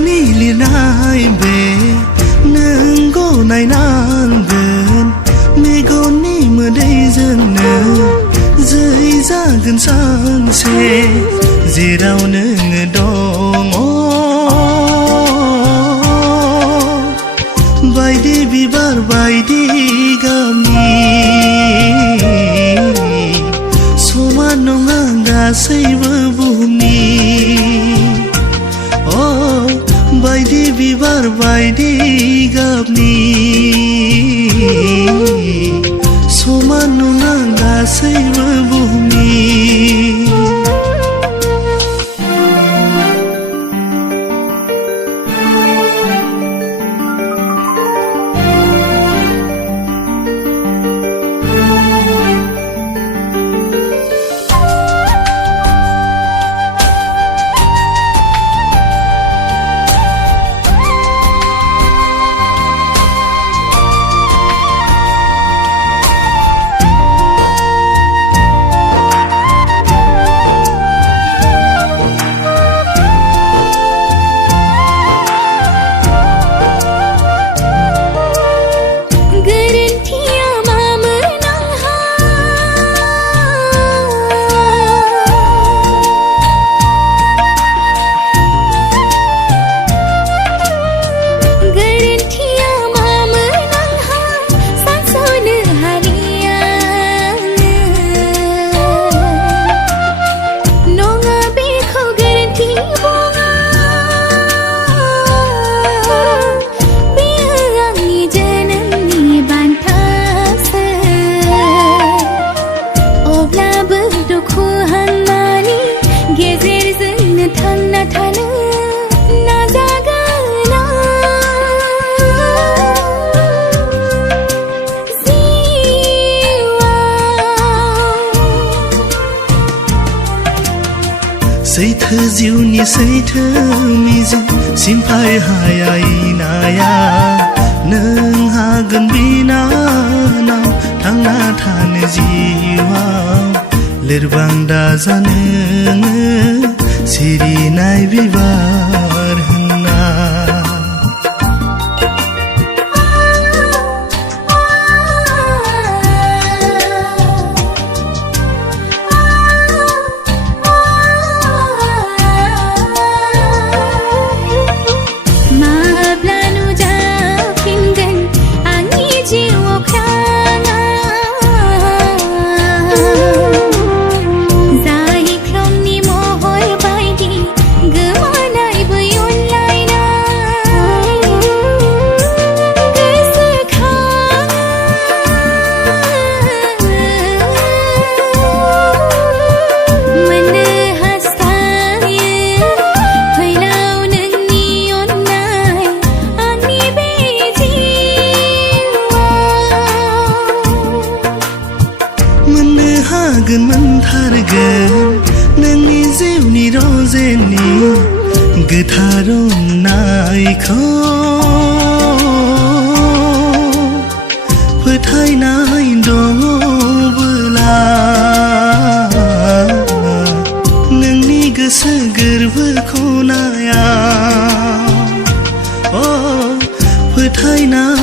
आंनि लिरनाय बे नोंखौ नायनांगोन मेगननि मोदैजोंनो जै जागोन सानसे जेराव नोङो दङ बायदि बिबार बायदि गाबनि समान नङा गासैबो बुहुमनि बायदि बिबार बायदि गाबनि समान नङा गासैबो बुहुमनि सैथो जिउनि सैथो मिजिं सिमफाय हायै नाया नों हागोन बिनानाव थांना थानो जिउआव लोरबां दाजा नोङो सिरिनाय बिबार होनना हागोन मोनथारगोन नोंनि जिउनि रजेनि गोथार अननायखौ फोथायनाय दङब्ला नोंनि गोसो गोरबोखौ नाया फोथायनाय